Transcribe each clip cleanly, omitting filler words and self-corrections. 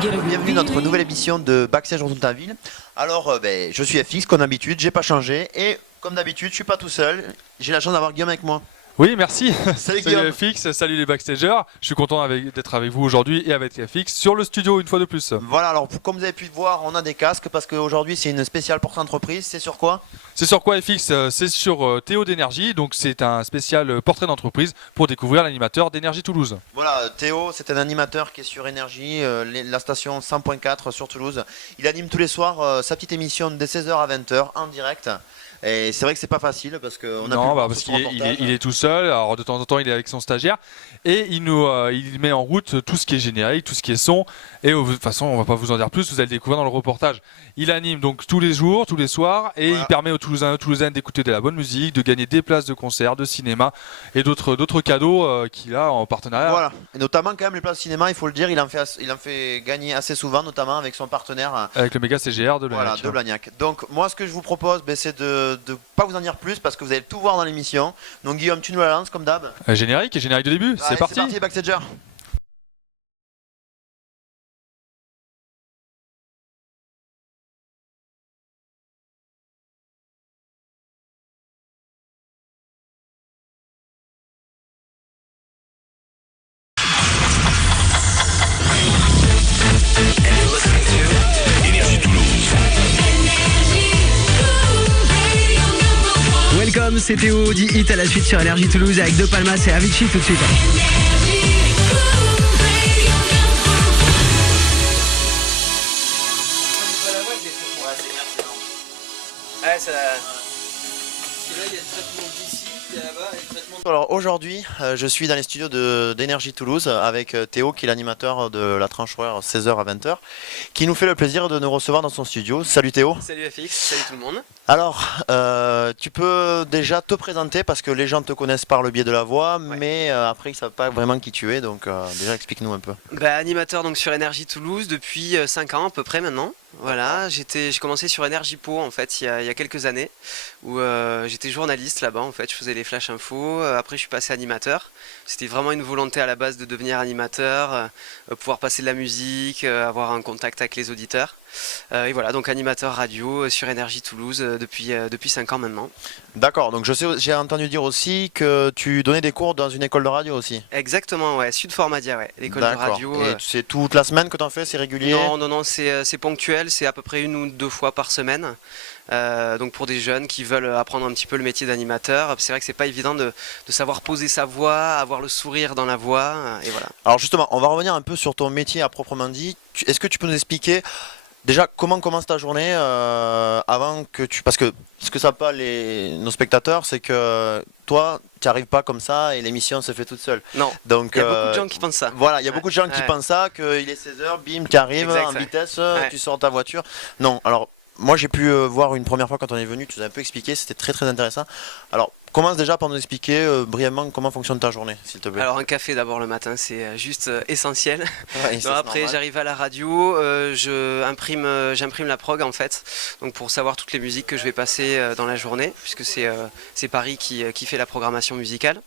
Bienvenue dans notre nouvelle émission de Backstage dans ta ville. Alors, je suis FX comme d'habitude, j'ai pas changé et comme d'habitude, je suis pas tout seul. J'ai la chance d'avoir Guillaume avec moi. Oui, merci. Salut Salut FX, salut les backstagers. Je suis content d'être avec vous aujourd'hui et avec FX sur le studio une fois de plus. Voilà, alors comme vous avez pu le voir, on a des casques parce qu'aujourd'hui c'est une spéciale portée entreprise. C'est sur quoi? C'est sur quoi FX? C'est sur Théo d'énergie, donc c'est un spécial portrait d'entreprise pour découvrir l'animateur d'énergie Toulouse. Voilà, Théo, c'est un animateur qui est sur Énergie, la station 100.4 sur Toulouse. Il anime tous les soirs sa petite émission de 16h à 20h en direct. Et c'est vrai que c'est pas facile parce que parce qu'il est tout seul. Alors de temps en temps il est avec son stagiaire et il met en route tout ce qui est générique, tout ce qui est son. Et de toute façon on va pas vous en dire plus, vous allez le découvrir dans le reportage. Il anime donc tous les jours, tous les soirs et il permet aux Toulousains d'écouter de la bonne musique, de gagner des places de concert, de cinéma et d'autres cadeaux qu'il a en partenariat. Voilà, et notamment quand même les places de cinéma, il faut le dire, il en fait gagner assez souvent, notamment avec son partenaire. Avec le méga CGR de Blagnac. Voilà, de Blagnac. Donc moi ce que je vous propose, c'est de pas vous en dire plus parce que vous allez tout voir dans l'émission. Donc Guillaume, tu nous la lances comme d'hab. Générique de début, c'est parti. C'est parti, Backstager. Welcome, c'est Théo, dit hit à la suite sur Énergie Toulouse avec De Palmas et Avicii tout de suite. Alors aujourd'hui, je suis dans les studios d'Énergie Toulouse avec Théo qui est l'animateur de la tranche horaire 16h à 20h qui nous fait le plaisir de nous recevoir dans son studio. Salut Théo. Salut FX, salut tout le monde. Alors, tu peux déjà te présenter parce que les gens te connaissent par le biais de la voix, mais après ils ne savent pas vraiment qui tu es, donc déjà explique-nous un peu. Animateur donc sur Énergie Toulouse depuis 5 ans à peu près maintenant. Voilà, j'ai commencé sur Énergie Po en fait il y a quelques années où j'étais journaliste là-bas en fait, je faisais les flash infos, après je suis passé animateur. C'était vraiment une volonté à la base de devenir animateur, pouvoir passer de la musique, avoir un contact avec les auditeurs. Et voilà, donc animateur radio sur Énergie Toulouse depuis 5 ans maintenant. D'accord, donc j'ai entendu dire aussi que tu donnais des cours dans une école de radio aussi. Exactement, ouais, Sud Formadia, ouais, l'école de radio. Et c'est toute la semaine que tu en fais, c'est régulier? Non, c'est ponctuel, c'est à peu près 1 ou 2 fois par semaine. Donc pour des jeunes qui veulent apprendre un petit peu le métier d'animateur, c'est vrai que c'est pas évident de savoir poser sa voix, avoir le sourire dans la voix, et voilà. Alors justement, on va revenir un peu sur ton métier à proprement dit. Est-ce que tu peux nous expliquer déjà comment commence ta journée avant que tu... Parce que ce que savent pas nos spectateurs, c'est que toi, tu n'arrives pas comme ça et l'émission se fait toute seule. Non, donc, il y a beaucoup de gens qui pensent ça. Voilà, il y a beaucoup de gens qui pensent ça, qu'il est 16h, bim, tu arrives en vitesse, tu sors ta voiture. Non, alors... Moi j'ai pu voir une première fois quand on est venu, tu nous as un peu expliqué, c'était très très intéressant. Alors commence déjà par nous expliquer brièvement comment fonctionne ta journée, s'il te plaît. Alors un café d'abord le matin, c'est juste essentiel. Ouais, non, après j'arrive à la radio, j'imprime la prog en fait, donc pour savoir toutes les musiques que je vais passer dans la journée, puisque c'est Paris qui fait la programmation musicale.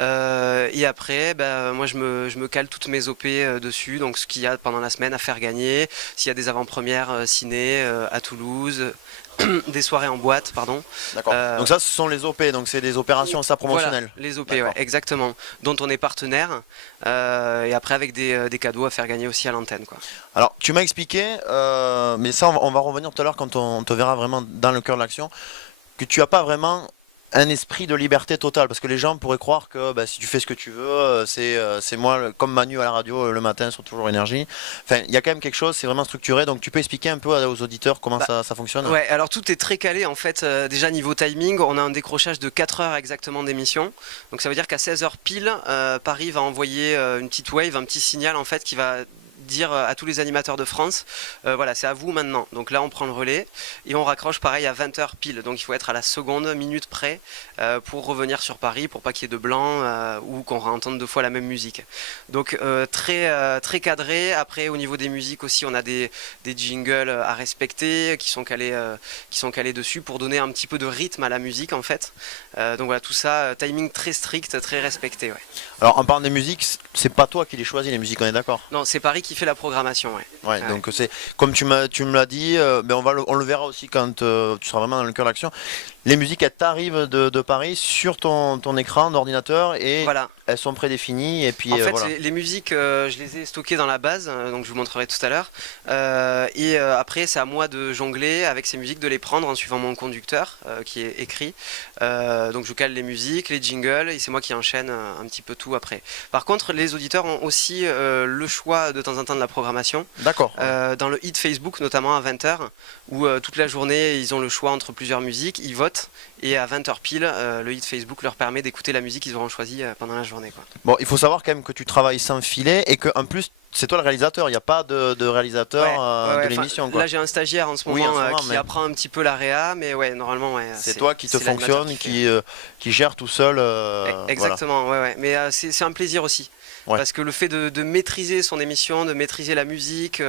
Et après, moi je me cale toutes mes OP dessus, donc ce qu'il y a pendant la semaine à faire gagner, s'il y a des avant-premières ciné à Toulouse. Des soirées en boîte, pardon. D'accord. Donc ça, ce sont les OP, donc c'est des opérations promotionnelles. Voilà, les OP, ouais, exactement. Dont on est partenaire. Et après avec des cadeaux à faire gagner aussi à l'antenne, quoi. Alors, tu m'as expliqué, mais ça, on va revenir tout à l'heure quand on te verra vraiment dans le cœur de l'action, que tu n'as pas vraiment un esprit de liberté totale, parce que les gens pourraient croire que si tu fais ce que tu veux, c'est moi comme Manu à la radio le matin sur Toujours Énergie. Enfin, il y a quand même quelque chose, c'est vraiment structuré, donc tu peux expliquer un peu aux auditeurs comment ça fonctionne? Ouais, alors tout est très calé en fait. Déjà niveau timing, on a un décrochage de 4 heures exactement d'émission, donc ça veut dire qu'à 16h pile, Paris va envoyer une petite wave, un petit signal en fait qui va dire à tous les animateurs de France, voilà, c'est à vous maintenant. Donc là, on prend le relais et on raccroche pareil à 20h pile. Donc il faut être à la seconde, minute près pour revenir sur Paris, pour pas qu'il y ait de blanc ou qu'on réentende 2 fois la même musique. Donc très cadré. Après, au niveau des musiques aussi, on a des jingles à respecter qui sont calés dessus pour donner un petit peu de rythme à la musique en fait. Donc voilà, tout ça, timing très strict, très respecté. Ouais. Alors en parlant des musiques, c'est pas toi qui les choisis les musiques, on est d'accord? Non, c'est Paris qui fait la programmation, ouais. Ouais, Ouais. donc c'est comme tu me l'as dit, ben on le verra aussi quand tu seras vraiment dans le cœur de l'action. Les musiques, elles t'arrivent de Paris sur ton écran d'ordinateur et Voilà. elles sont prédéfinies et puis En fait, voilà. les musiques, je les ai stockées dans la base, donc je vous montrerai tout à l'heure. Après, c'est à moi de jongler avec ces musiques, de les prendre en suivant mon conducteur qui est écrit. Donc je cale les musiques, les jingles, et c'est moi qui enchaîne un petit peu tout après. Par contre, les auditeurs ont aussi le choix de temps en temps de la programmation. D'accord. Dans le hit Facebook, notamment à 20h, où toute la journée, ils ont le choix entre plusieurs musiques, ils votent, et à 20h pile, le hit Facebook leur permet d'écouter la musique qu'ils auront choisie pendant la journée, quoi. Bon, il faut savoir quand même que tu travailles sans filet et que en plus c'est toi le réalisateur, il n'y a pas de réalisateur Ouais, de enfin, l'émission, quoi. là, j'ai un stagiaire en ce Oui, en moment, ce moment, qui mais- apprend un petit peu la réa, mais ouais, normalement, ouais, C'est toi qui te c'est l'animateur fonctionne, fait. qui gère tout seul. Voilà. Exactement, ouais, ouais. Mais c'est un plaisir aussi. Ouais. Parce que le fait de maîtriser son émission, de maîtriser la musique,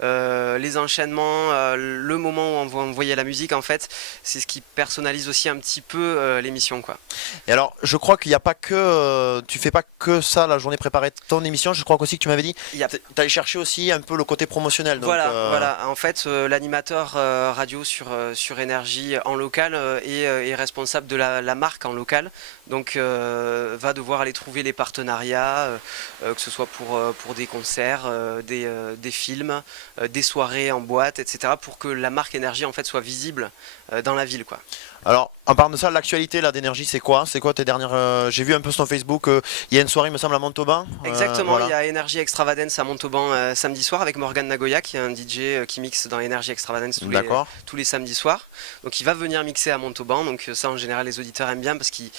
les enchaînements, le moment où on va envoyer la musique, en fait, c'est ce qui personnalise aussi un petit peu l'émission, quoi. Et alors, je crois qu'il n'y a pas que. Tu fais pas que ça la journée préparer ton émission. Je crois aussi que tu m'avais dit. Il y a- Tu allé chercher aussi un peu le côté promotionnel. Donc, Voilà, voilà. En fait, l'animateur radio sur Énergie en local est responsable de la marque en local. Donc, va devoir aller trouver les partenariats, que ce soit pour des concerts, des films, des soirées en boîte, etc. pour que la marque Énergie en fait soit visible dans la ville, quoi. Alors, en parlant de ça, l'actualité là d'énergie, c'est quoi? C'est quoi tes dernières. J'ai vu un peu sur ton Facebook. Il y a une soirée, il me semble, à Montauban. Exactement, Voilà. il y a Énergie Extravagance à Montauban samedi soir avec Morgan Nagoya qui est un DJ qui mixe dans Énergie Extravagance D'accord. tous les samedis soirs. Donc il va venir mixer à Montauban, donc ça en général les auditeurs aiment bien parce qu'ils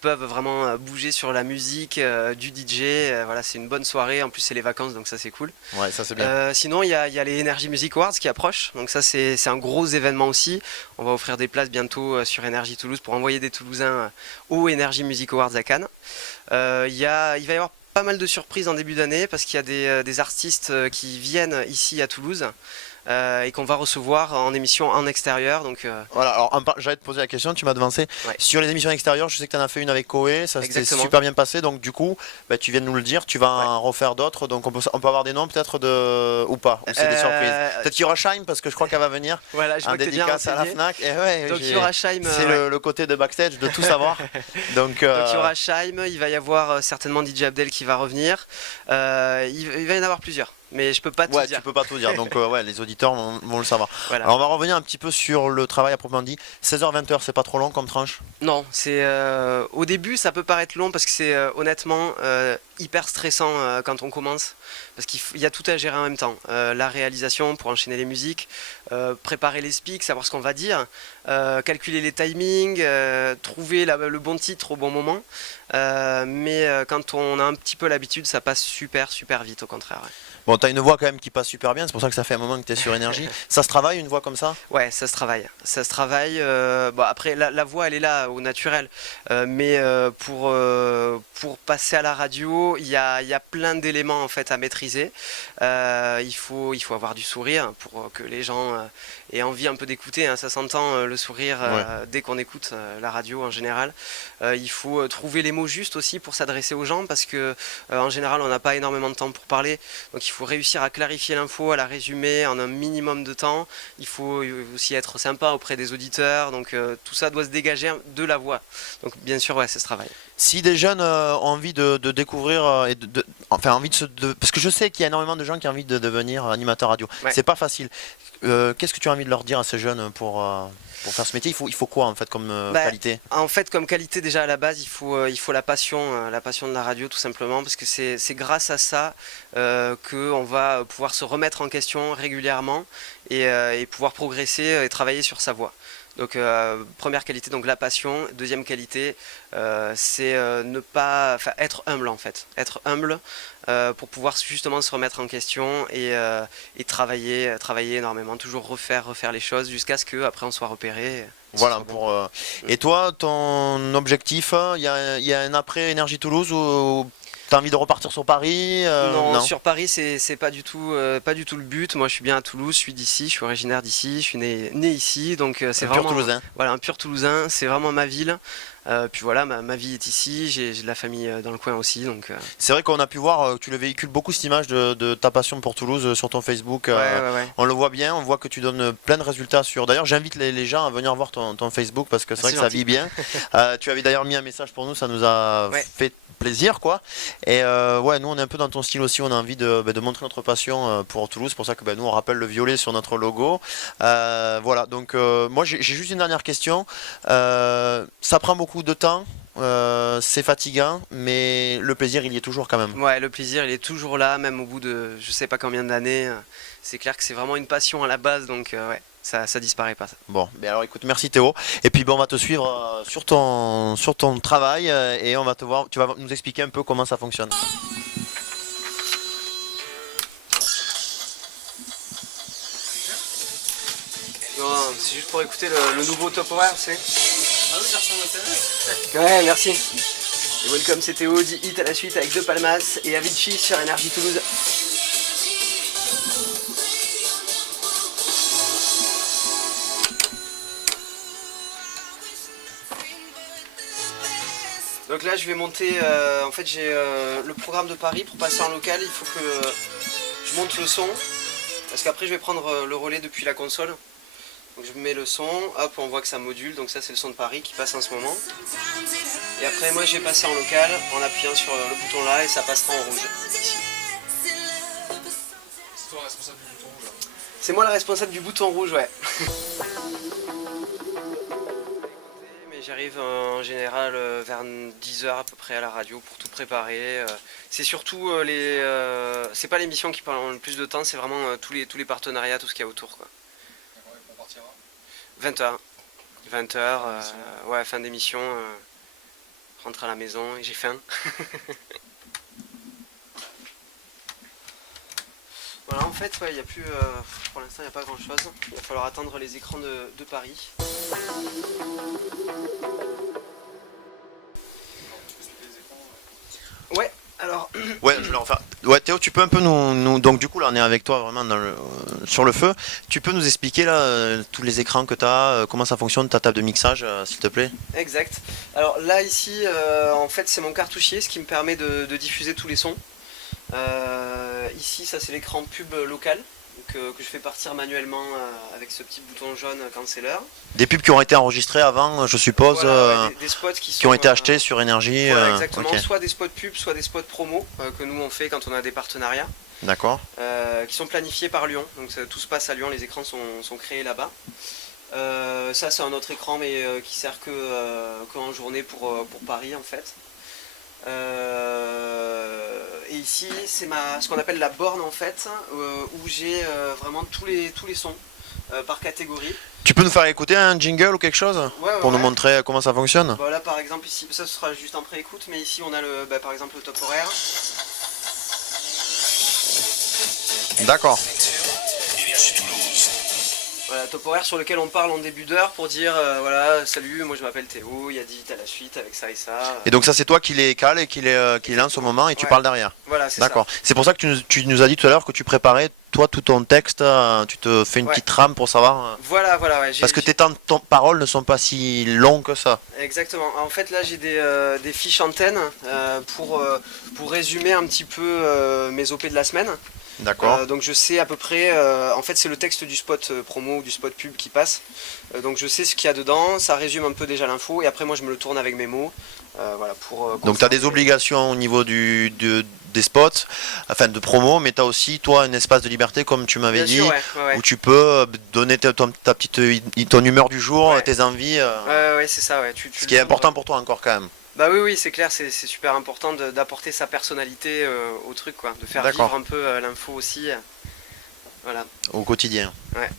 peuvent vraiment bouger sur la musique du DJ. Voilà, c'est une bonne soirée, en plus c'est les vacances donc ça c'est cool. Ouais, ça c'est bien. Sinon il y a les Energy Music Awards qui approchent, donc ça c'est un gros événement aussi. On va offrir des places bientôt sur Énergie Toulouse pour envoyer des Toulousains aux Energy Music Awards à Cannes. Il va y avoir pas mal de surprises en début d'année parce qu'il y a des artistes qui viennent ici à Toulouse et qu'on va recevoir en émission en extérieur. Donc, Voilà, alors j'allais te poser la question, tu m'as devancé. Ouais. Sur les émissions extérieures, je sais que tu en as fait une avec Koé, ça s'était Exactement. super bien passé, donc du coup, bah, tu viens de nous le dire, tu vas en refaire d'autres, donc on peut avoir des noms peut-être ou pas, ou c'est des surprises. Peut-être qu'il y aura Shime, parce que je crois qu'elle va venir voilà, je en vois que t'es bien dédicace à la renseigné. FNAC. Et ouais, Donc il y aura Shime. c'est le côté de backstage, de tout savoir. Donc, Donc il y aura Shime, il va y avoir certainement DJ Abdel qui va revenir. Il va y en avoir plusieurs, mais je peux pas tout ouais, dire. tu peux pas tout dire, donc ouais, les auditeurs vont le savoir. Voilà. Alors on va revenir un petit peu sur le travail à proprement dit. 16h-20h, c'est pas trop long comme tranche? Non, c'est au début ça peut paraître long parce que c'est honnêtement hyper stressant quand on commence parce qu'il y a tout à gérer en même temps. La réalisation pour enchaîner les musiques, préparer les speaks, savoir ce qu'on va dire, calculer les timings, trouver le bon titre au bon moment. Mais quand on a un petit peu l'habitude, ça passe super vite au contraire. Ouais. Bon, t'as une voix quand même qui passe super bien, c'est pour ça que ça fait un moment que t'es sur Énergie. Ça se travaille une voix comme ça? Ouais, ça se travaille. Ça se travaille. Bon, après, la voix, elle est là, au naturel. Mais pour passer à la radio, il y a plein d'éléments en fait à maîtriser. Il faut avoir du sourire pour que les gens aient envie un peu d'écouter. Hein. Ça s'entend le sourire dès qu'on écoute la radio en général. Il faut trouver les mots justes aussi pour s'adresser aux gens parce que en général, on n'a pas énormément de temps pour parler. Donc il faut réussir à clarifier l'info, à la résumer en un minimum de temps. Il faut aussi être sympa auprès des auditeurs. Donc tout ça doit se dégager de la voix. Donc bien sûr, ouais, c'est ce travail. Si des jeunes ont envie de découvrir et enfin envie parce que je sais qu'il y a énormément de gens qui ont envie de devenir animateur radio. Ouais. C'est pas facile. Qu'est-ce que tu as envie de leur dire à ces jeunes pour faire ce métier? Il faut quoi en fait comme qualité? En fait, comme qualité déjà à la base, il faut la passion de la radio tout simplement, parce que c'est grâce à ça qu'on va pouvoir se remettre en question régulièrement et pouvoir progresser et travailler sur sa voix. Donc première qualité, donc la passion. Deuxième qualité, c'est être humble en fait. Être humble pour pouvoir justement se remettre en question et travailler énormément. Toujours refaire les choses jusqu'à ce qu'après on soit repéré. Voilà. Et toi, ton objectif, il y a un après Énergie Toulouse ou t'as envie de repartir sur Paris Non, sur Paris, c'est pas du tout le but. Moi, je suis bien à Toulouse, je suis d'ici, je suis originaire d'ici, je suis né ici, donc c'est Un pur vraiment Toulousain. voilà, un pur Toulousain. C'est vraiment ma ville. Puis voilà, ma vie est ici. J'ai de la famille dans le coin aussi, donc. C'est vrai qu'on a pu voir que tu le véhicules beaucoup cette image de ta passion pour Toulouse sur ton Facebook. Ouais. On le voit bien, on voit que tu donnes plein de résultats sur. D'ailleurs, j'invite les gens à venir voir ton Facebook parce que c'est vrai que ça gentil. vit bien. Tu avais d'ailleurs mis un message pour nous, ça nous a Ouais. fait plaisir, quoi. Et ouais, nous on est un peu dans ton style aussi, on a envie de montrer notre passion pour Toulouse. C'est pour ça que nous on rappelle le violet sur notre logo. Voilà, donc moi j'ai juste une dernière question. Ça prend beaucoup de temps. C'est fatigant, mais le plaisir il y est toujours quand même. Ouais, le plaisir, il est toujours là, même au bout de je sais pas combien d'années. C'est clair que c'est vraiment une passion à la base, donc ouais, ça disparaît pas. Ça. Bon, ben alors écoute, merci Théo. Et puis bon, on va te suivre sur ton travail et on va te voir. Tu vas nous expliquer un peu comment ça fonctionne. Non, c'est juste pour écouter le nouveau Top Horaire, tu sais. Ouais, merci. Et welcome, c'était Audi Hit à la suite avec De Palmas et Avicii sur Énergie Toulouse. Donc là, je vais monter. En fait, j'ai le programme de Paris pour passer en local. Il faut que je monte le son parce qu'après, je vais prendre le relais depuis la console. Donc je mets le son, hop, on voit que ça module, donc ça c'est le son de Paris qui passe en ce moment. Et après moi je vais passer en local en appuyant sur le bouton là et ça passera en rouge. Ici. C'est toi le responsable du bouton rouge. C'est moi le responsable du bouton rouge, ouais. Mais j'arrive en général vers 10h à peu près à la radio pour tout préparer. C'est surtout c'est pas l'émission qui prend le plus de temps, c'est vraiment tous les partenariats, tout ce qu'il y a autour, quoi. 20h. 20h, ouais, fin d'émission, rentre à la maison et j'ai faim. Voilà, en fait, ouais, il y a plus, pour l'instant, il n'y a pas grand chose. Il va falloir attendre les écrans de Paris. Ouais, alors. Ouais, enfin, ouais, Théo, tu peux un peu donc du coup là on est avec toi vraiment sur le feu. Tu peux nous expliquer là tous les écrans que tu as, comment ça fonctionne, ta table de mixage, s'il te plaît. Exact. Alors là ici, en fait, c'est mon cartouchier, ce qui me permet de diffuser tous les sons. Ici, ça c'est l'écran pub local. Que je fais partir manuellement avec ce petit bouton jaune quand c'est l'heure. Des pubs qui ont été enregistrées avant, je suppose, Voilà, ouais, des spots qui ont été achetés sur Énergie. Voilà, exactement, ok. soit des spots pub, soit des spots promo que nous on fait quand on a des partenariats, D'accord. qui sont planifiés par Lyon. Donc tout se passe à Lyon, les écrans sont créés là-bas. Ça c'est un autre écran mais qui sert que en journée pour Paris en fait. Et ici c'est ce qu'on appelle la borne en fait, où j'ai vraiment tous les sons par catégorie. Tu peux nous faire écouter un jingle ou quelque chose pour nous montrer comment ça fonctionne? Voilà, par exemple ici, ça ce sera juste en pré-écoute, mais ici on a par exemple le top horaire. D'accord. Voilà, top horaire sur lequel on parle en début d'heure pour dire voilà, salut, moi je m'appelle Théo, il y a 10 à la suite avec ça et ça. Et donc ça c'est toi qui les cale et qui les lance au moment et tu parles derrière. Voilà, c'est ça. D'accord. C'est pour ça que tu nous as dit tout à l'heure que tu préparais toi tout ton texte, tu te fais une petite trame pour savoir. Voilà, ouais. Parce que tes temps de paroles ne sont pas si longs que ça. Exactement. En fait là j'ai des fiches antennes pour résumer un petit peu mes OP de la semaine. D'accord. Donc je sais à peu près, en fait c'est le texte du spot promo ou du spot pub qui passe. Donc je sais ce qu'il y a dedans, ça résume un peu déjà l'info et après moi je me le tourne avec mes mots. Voilà, donc tu as des obligations au niveau des spots, enfin de promo, mais tu as aussi toi un espace de liberté comme tu m'avais dit, sûr, ouais. où tu peux donner ta petite ton humeur du jour, tes envies. Ouais, c'est ça, ouais. Ce qui est important pour toi encore quand même. Bah oui, c'est clair, c'est super important d'apporter sa personnalité au truc, quoi, de faire vivre un peu l'info aussi. Voilà. Au quotidien. Ouais.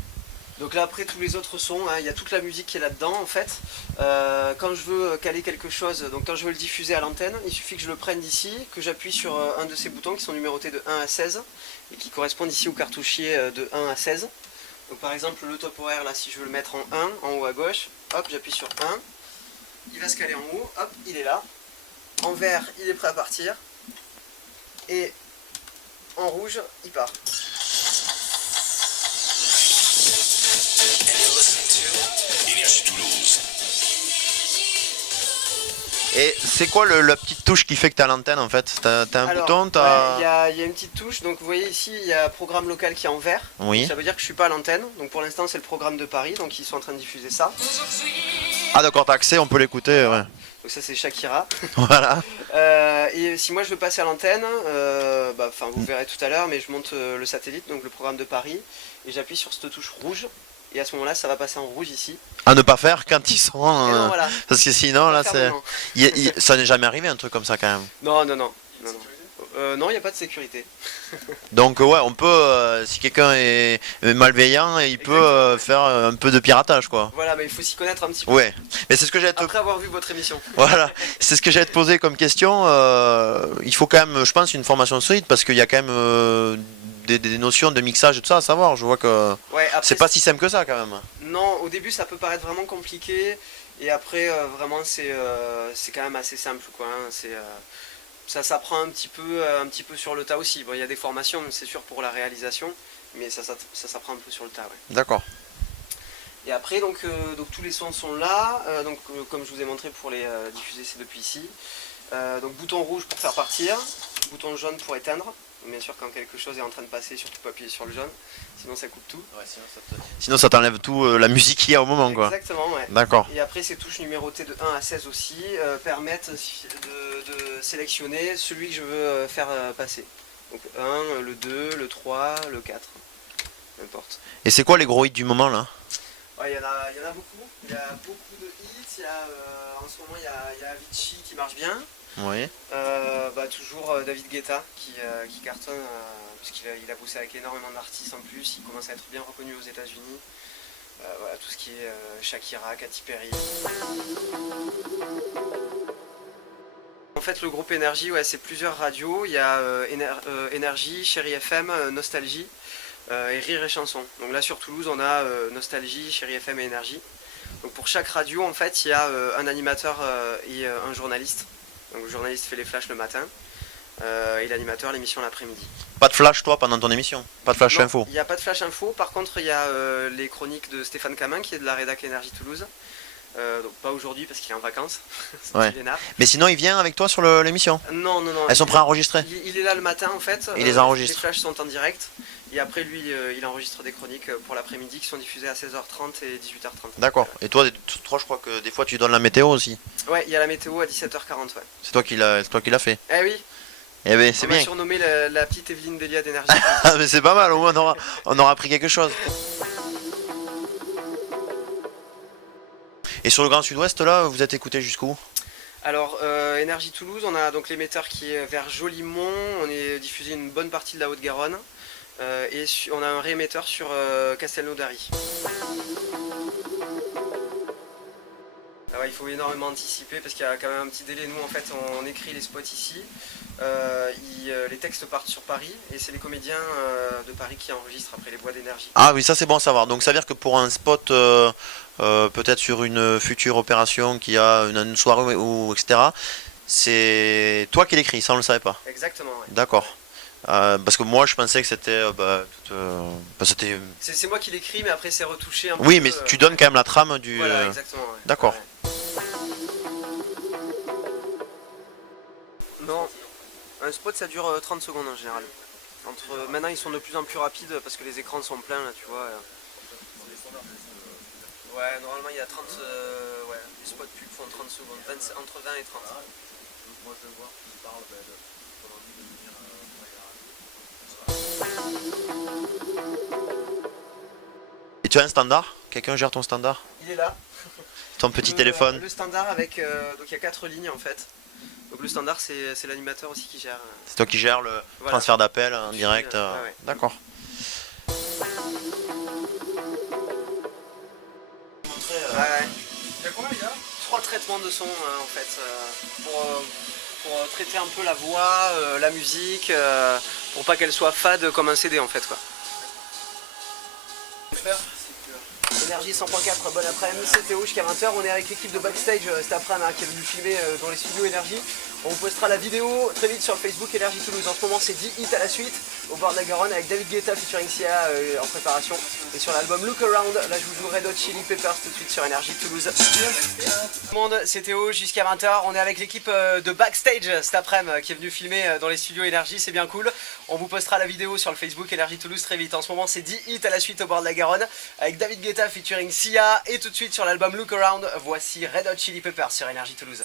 Donc là après tous les autres sons, il y a toute la musique qui est là-dedans en fait. Quand je veux caler quelque chose, donc quand je veux le diffuser à l'antenne, il suffit que je le prenne d'ici, que j'appuie sur un de ces boutons qui sont numérotés de 1 à 16 et qui correspondent ici au cartouchier de 1 à 16. Donc par exemple le top horaire là, si je veux le mettre en 1, en haut à gauche, hop j'appuie sur 1, il va se caler en haut, hop il est là. En vert il est prêt à partir. Et en rouge, il part. Et c'est quoi la petite touche qui fait que t'as l'antenne en fait? T'as un Alors, bouton, ouais, il y a une petite touche, donc vous voyez ici il y a programme local qui est en vert. Oui. Ça veut dire que je suis pas à l'antenne, donc pour l'instant c'est le programme de Paris, donc ils sont en train de diffuser ça. Ah d'accord, t'as accès, on peut l'écouter, ouais. Donc ça c'est Shakira. Voilà. Et si moi je veux passer à l'antenne, vous verrez tout à l'heure, mais je monte le satellite, donc le programme de Paris, et j'appuie sur cette touche rouge, et à ce moment-là ça va passer en rouge ici. À ne pas faire quand ils sont... Et non, voilà. Parce que sinon là c'est... Fermement. Ça n'est jamais arrivé un truc comme ça quand même. Non, il n'y a pas de sécurité. Donc ouais, on peut, si quelqu'un est malveillant, il peut faire un peu de piratage quoi. Voilà, mais il faut s'y connaître un petit peu. Ouais, mais c'est ce que j'allais te... Après avoir vu votre émission. Voilà, c'est ce que j'allais te poser comme question. Il faut quand même, je pense, une formation solide parce qu'il y a quand même des notions de mixage et tout ça à savoir. Je vois que Ouais, après, c'est pas si simple que ça quand même. Non, au début ça peut paraître vraiment compliqué, et après vraiment c'est quand même assez simple quoi. Hein. Ça s'apprend un petit peu sur le tas aussi. Bon, il y a des formations, c'est sûr, pour la réalisation, mais ça s'apprend un peu sur le tas. Ouais. D'accord. Et après, donc tous les sons sont là. Comme je vous ai montré pour les diffuser, c'est depuis ici. Donc bouton rouge pour faire partir, bouton jaune pour éteindre. Bien sûr, quand quelque chose est en train de passer, surtout pas appuyer sur le jaune, sinon ça coupe tout. Ouais, sinon ça t'enlève tout la musique qu'il y a au moment quoi. Exactement, ouais. D'accord. Et après, ces touches numérotées de 1 à 16 aussi permettent de sélectionner celui que je veux faire passer. Donc 1, le 2, le 3, le 4, n'importe. Et c'est quoi les gros hits du moment là? Ouais, il y en a beaucoup. Il y a beaucoup de hits. En ce moment, il y a Avicii qui marche bien. Oui. Toujours David Guetta qui cartonne, puisqu'il a bossé avec énormément d'artistes en plus. Il commence à être bien reconnu aux États-Unis. Voilà, tout ce qui est Shakira, Katy Perry. En fait, le groupe Énergie, ouais, c'est plusieurs radios. Il y a Énergie, Chéri FM, Nostalgie et Rire et Chanson. Donc là, sur Toulouse, on a Nostalgie, Chéri FM et Énergie. Donc pour chaque radio, en fait, il y a un animateur et un journaliste. Donc le journaliste fait les flashs le matin et l'animateur l'émission l'après-midi. Pas de flash toi pendant ton émission? Pas de flash Non, info? il n'y a pas de flash info. Par contre, il y a les chroniques de Stéphane Camin qui est de la rédac Énergie Toulouse. Donc pas aujourd'hui parce qu'il est en vacances. Ouais. Mais sinon il vient avec toi sur l'émission? Non. Elles sont préenregistrées? Il est là le matin en fait. Il les enregistre. Les flashs sont en direct. Et après lui, il enregistre des chroniques pour l'après-midi qui sont diffusées à 16h30 et 18h30. D'accord. Et toi, je crois que des fois tu donnes la météo aussi. Ouais, il y a la météo à 17h40. Ouais. C'est toi qui l'as fait. Eh oui. Eh ben c'est On m'a bien. surnommé la petite Evelyne Delia d'Énergie. Ah mais c'est pas mal, au moins on aura appris quelque chose. Et sur le Grand Sud-Ouest là, vous êtes écouté jusqu'où? Alors, Énergie Toulouse, on a donc l'émetteur qui est vers Jolimont, on est diffusé une bonne partie de la Haute-Garonne, et on a un réémetteur sur Castelnaudary. Il faut énormément anticiper parce qu'il y a quand même un petit délai. Nous en fait on écrit les spots ici, les textes partent sur Paris et c'est les comédiens de Paris qui enregistrent après les voix d'Énergie. Ah oui, ça c'est bon à savoir. Donc ça veut dire que pour un spot, peut-être sur une future opération qui a une soirée ou etc., c'est toi qui l'écris, ça on le savait pas. Exactement, ouais. D'accord. Parce que moi je pensais que c'était... c'était... C'est moi qui l'écris mais après c'est retouché un peu. Oui mais tu donnes quand même la trame du... Voilà, exactement. Ouais. D'accord. Ouais. Non, un spot ça dure 30 secondes en général. Maintenant ils sont de plus en plus rapides parce que les écrans sont pleins là, tu vois. Ouais, normalement il y a 30... les spots pubs font 30 secondes, entre 20 et 30. Moi je vois, je parle Et tu as un standard? Quelqu'un gère ton standard? Il est là. Ton petit téléphone? Le standard avec... donc il y a 4 lignes en fait. Donc le standard c'est l'animateur aussi qui gère. C'est toi qui gères le transfert d'appel en direct? Ouais. D'accord. Il y a combien il y a 3 traitements de son en fait pour traiter un peu la voix, la musique, pour pas qu'elle soit fade comme un CD en fait quoi. Énergie 100.4, bon après-midi, c'est Théo jusqu'à 20h. On est avec l'équipe de Backstage cet après-midi qui est venue filmer dans les studios Énergie. On vous postera la vidéo très vite sur le Facebook Énergie Toulouse. En ce moment, c'est 10 hits à la suite au bord de la Garonne avec David Guetta featuring Sia en préparation. Et sur l'album Look Around, là je vous joue Red Hot Chili Peppers tout de suite sur Énergie Toulouse. Tout le monde, c'est Théo jusqu'à 20h. On est avec l'équipe de Backstage cet après-midi qui est venue filmer dans les studios Énergie. C'est bien cool. On vous postera la vidéo sur le Facebook Énergie Toulouse très vite. En ce moment, c'est 10 hits à la suite au bord de la Garonne avec David Guetta featuring Sia. Et tout de suite sur l'album Look Around, voici Red Hot Chili Peppers sur Énergie Toulouse.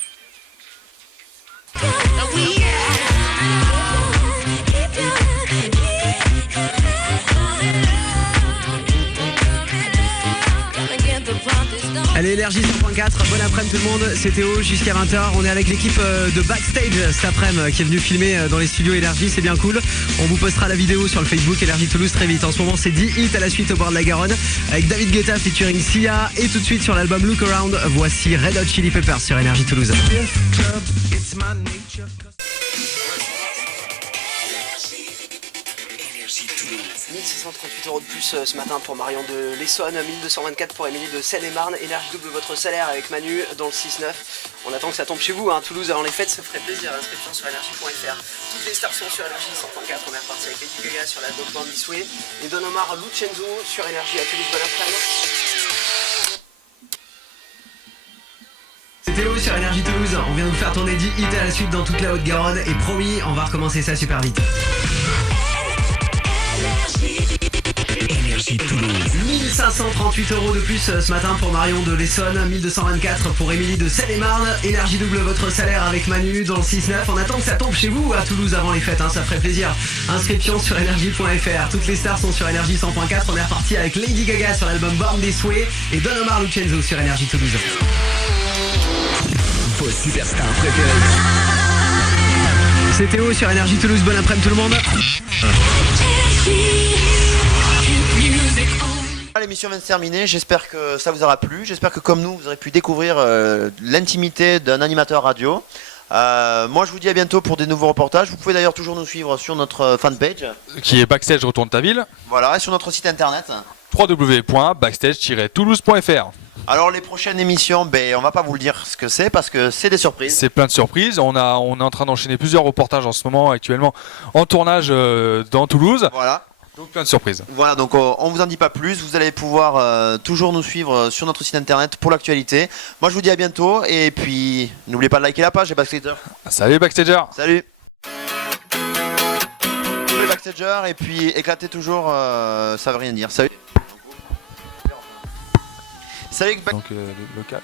Allez, Énergie 100.4, bon après-midi tout le monde, c'est Théo jusqu'à 20h. On est avec l'équipe de Backstage cet après-midi qui est venue filmer dans les studios Énergie, c'est bien cool. On vous postera la vidéo sur le Facebook Énergie Toulouse très vite. En ce moment, c'est 10 hits à la suite au bord de la Garonne avec David Guetta featuring Sia. Et tout de suite sur l'album Look Around, voici Red Hot Chili Peppers sur Énergie Toulouse. 1638 € de plus ce matin pour Marion de l'Essonne, 1224 pour Émilie de Seine-et-Marne. Énergie double votre salaire avec Manu dans le 6-9. On attend que ça tombe chez vous, hein. Toulouse avant les fêtes, ça ferait plaisir. Inscription sur énergie.fr. Toutes les stars sont sur Énergie 100.4. On est reparti avec Lady Gaga sur la Dog Band Sway et Don Omar Lucenzo sur Énergie à Toulouse. Bon après-midi. C'est Théo sur Énergie Toulouse. On vient de vous faire tourner 10 hits à la suite dans toute la Haute-Garonne. Et promis, on va recommencer ça super vite. Énergie Toulouse. 1538 € de plus ce matin pour Marion de l'Essonne, 1224 pour Émilie de Seine-et-Marne. Énergie double votre salaire avec Manu dans le 6-9. On attend que ça tombe chez vous à Toulouse avant les fêtes, hein, ça ferait plaisir. Inscription sur énergie.fr. Toutes les stars sont sur Énergie 100.4. On est reparti avec Lady Gaga sur l'album Born This Way et Don Omar Lucenzo sur Énergie Toulouse. Vos superstars préférés. C'est Théo sur Énergie Toulouse. Bon après-midi tout le monde. L'émission vient de se terminer, j'espère que ça vous aura plu, j'espère que comme nous vous aurez pu découvrir l'intimité d'un animateur radio. Moi je vous dis à bientôt pour des nouveaux reportages. Vous pouvez d'ailleurs toujours nous suivre sur notre fanpage Qui est Backstage Retourne ta ville. voilà, et sur notre site internet. www.backstage-toulouse.fr. Alors les prochaines émissions, on va pas vous le dire ce que c'est parce que c'est des surprises. C'est plein de surprises. On est en train d'enchaîner plusieurs reportages en ce moment actuellement en tournage dans Toulouse. Voilà. Donc plein de surprises. Voilà, donc on vous en dit pas plus. Vous allez pouvoir toujours nous suivre sur notre site internet pour l'actualité. Moi je vous dis à bientôt et puis n'oubliez pas de liker la page les Backstagers. Salut Backstagers. Salut les Backstagers et puis éclatez toujours, ça veut rien dire. Salut. Salut Donc local.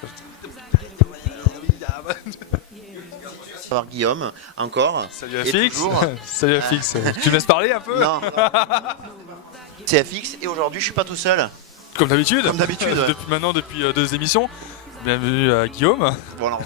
Savoir Guillaume, encore. Salut Et FX. toujours. Salut FX. Tu me laisses parler un peu? Non. C'est FX et aujourd'hui je suis pas tout seul. Comme d'habitude. Comme d'habitude. Depuis 2 émissions. Bienvenue à Guillaume. Voilà.